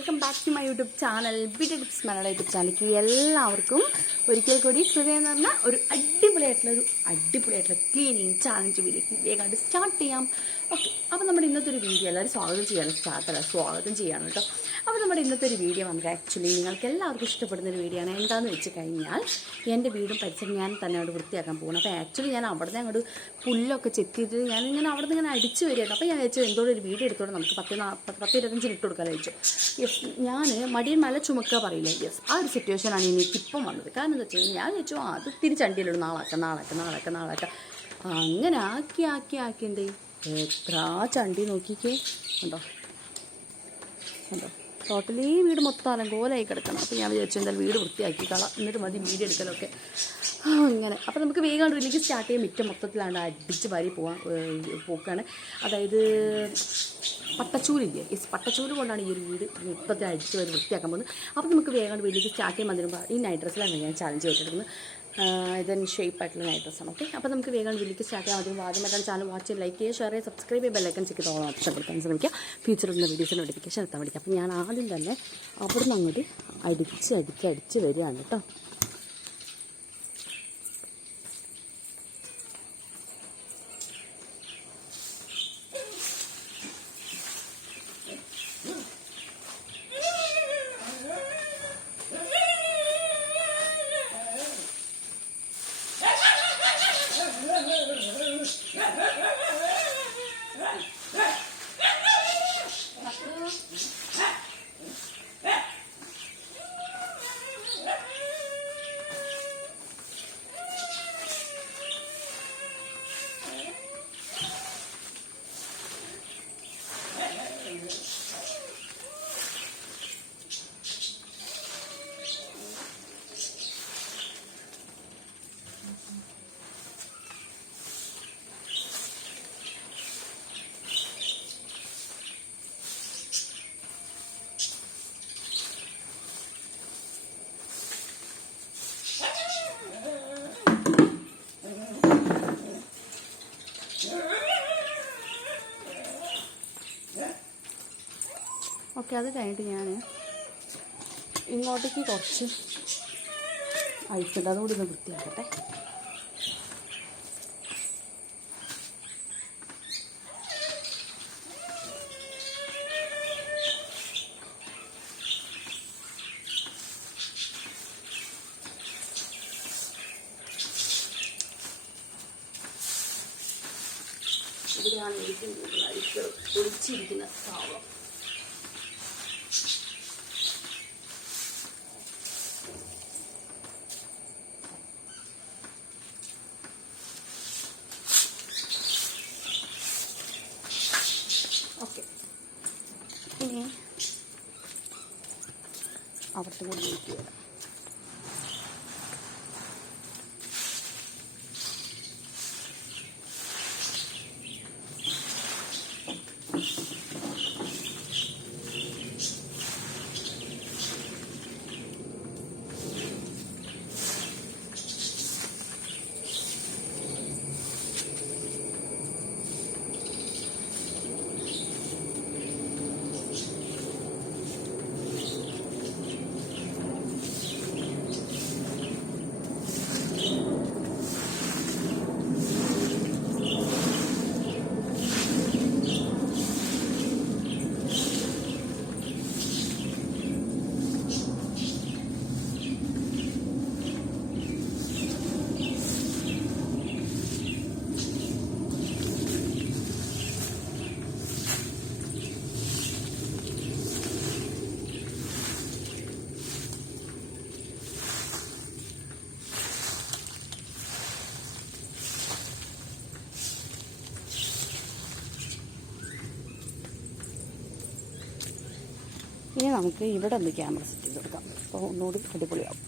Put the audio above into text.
Welcome back to my YouTube channel bid tips Malayala YouTube ചാനലിലേക്ക് എല്ലാവർക്കും ഒരിക്കൽ കൂടി ഹൃദയം എന്ന് പറഞ്ഞാൽ ഒരു അടിപൊളിയായിട്ടുള്ള ഒരു അടിപൊളിയായിട്ടുള്ള ക്ലീനിങ് ചാലഞ്ച് വീഡിയോ വേഗമായിട്ട് സ്റ്റാർട്ട് ചെയ്യാം. ഓക്കെ അപ്പോൾ നമ്മുടെ ഇന്നത്തെ ഒരു വീഡിയോ എല്ലാവരും സ്വാഗതം ചെയ്യാണ് സ്റ്റാർട്ടല്ല സ്വാഗതം ചെയ്യാനും കേട്ടോ. അപ്പോൾ നമ്മുടെ ഇന്നത്തെ ഒരു വീഡിയോ നമുക്ക് ആക്ച്വലി നിങ്ങൾക്ക് എല്ലാവർക്കും ഇഷ്ടപ്പെടുന്ന ഒരു വീഡിയോ ആണ്. എന്താണെന്ന് വെച്ച് കഴിഞ്ഞാൽ എന്റെ വീടും പരിസരം ഞാൻ തന്നെ അവിടെ വൃത്തിയാക്കാൻ പോകണം അപ്പോൾ ആക്ച്വലി ഞാൻ അവിടെ നിന്ന് അങ്ങോട്ട് പുല്ലൊക്കെ ചെത്തിയിട്ട് ഞാൻ ഇങ്ങനെ അവിടെ നിന്ന് ഇങ്ങനെ അടിച്ച് വരികയായിരുന്നു അപ്പോൾ ഞാൻ വെച്ചു എന്തോടെ ഒരു വീഡിയോ എടുത്തോടെ നമുക്ക് പത്ത് പത്ത് ഇരുപത്തഞ്ചിന് ഇട്ട് കൊടുക്കാൻ വെച്ചു യെസ് ഞാൻ മടിയൻ മല ചുമക്കുക പറയില്ല? യെസ് ആ ഒരു സിറ്റുവേഷനാണ് എനിക്ക് ഇപ്പം വന്നത്. കാരണം എന്താ വെച്ചാൽ ഞാൻ വെച്ചു ആ അത് തിരിച്ചണ്ടിയിലുള്ളൂ നാളാക്കാം നാളാക്കാം നാളാക്കാം നാളാക്കാം. അങ്ങനെ ആക്കി ആക്കി ആക്കി എന്തേ എത്ര ചണ്ടി നോക്കിക്കേ. ഉണ്ടോ ഉണ്ടോ ടോട്ടലി വീട് മൊത്തം അലങ്കോലായി കിടക്കണം. അപ്പോൾ ഞാൻ വിചാരിച്ചു എന്തായാലും വീട് വൃത്തിയാക്കി കളാം. എന്നിട്ട് മതി വീട് എടുക്കലൊക്കെ അങ്ങനെ അപ്പോൾ നമുക്ക് വേഗം ഇതിലേക്ക് സ്റ്റാർട്ട് ചെയ്യാൻ മിറ്റം മൊത്തത്തിലാണ് അടിച്ച് വാരി പോകാൻ പോക്കാണ്. അതായത് പട്ടച്ചൂലില്ലേ? ഈ പട്ടച്ചൂൽ കൊണ്ടാണ് ഈ ഒരു വീട് മൊത്തത്തിൽ അടിച്ച് വരി വൃത്തിയാക്കാൻ പോകുന്നത്. അപ്പോൾ നമുക്ക് വേഗം വീട്ടിലേക്ക് സ്റ്റാർട്ട് ചെയ്യാൻ വന്നിരുമ്പോൾ ഈ നൈറ്റ് ഡ്രസ്സിലാണ് ഞാൻ ചാലഞ്ച് ചെയ്തിട്ടുള്ളത്. ഇതൻ ഷേപ്പ് ആയിട്ടുള്ള നൈറ്റ് ഡ്രസ്സാണ് ഓക്കെ അപ്പോൾ നമുക്ക് വേഗം വീട്ടിലേക്ക് സ്റ്റാർട്ട് ചെയ്യാൻ ആദ്യം ആദ്യമായിട്ടാണ് ചാനൽ വാച്ച് ചെയ്യുക ലൈക്ക് ചെയ്യുക ഷെയർ ചെയ്യുക സബ്സ്ക്രൈബ് ചെയ്യുക ബെല്ലൈക്കൻ ചെക്ക് ഓൺ ഓപ്ഷൻ കൊടുക്കാൻ ശ്രമിക്കുക. ഫ്യൂച്ചറിലുള്ള വീഡിയോസ് നോട്ടിഫിക്കേഷൻ എത്താൻ പഠിക്കുക അപ്പോൾ ഞാൻ ആദ്യം തന്നെ അവിടെ നിന്ന് അങ്ങോട്ട് അടിച്ച് അടിച്ച് അടിച്ച് വരികയാണ് കേട്ടോ. ഓക്കെ അത് കഴിഞ്ഞിട്ട് ഞാൻ ഇങ്ങോട്ടേക്ക് കുറച്ച് അഴിച്ചിട്ട് അതുകൂടി ഒന്ന് വൃത്തിയാക്കട്ടെ. ഇവിടെയാണ് ഏറ്റവും കൂടുതൽ അരിക്കൾ ഒളിച്ചിരിക്കുന്ന സാവളം ഓക്കെ ഇനി അവിടുത്തെ കൂടി വെയിറ്റ് ചെയ്യാം ഇനി നമുക്ക് ഇവിടെ ഒന്ന് ക്യാമറ സെറ്റ് ചെയ്ത് കൊടുക്കാം. അപ്പോൾ ഒന്നുകൂടി അടിപൊളിയാവും.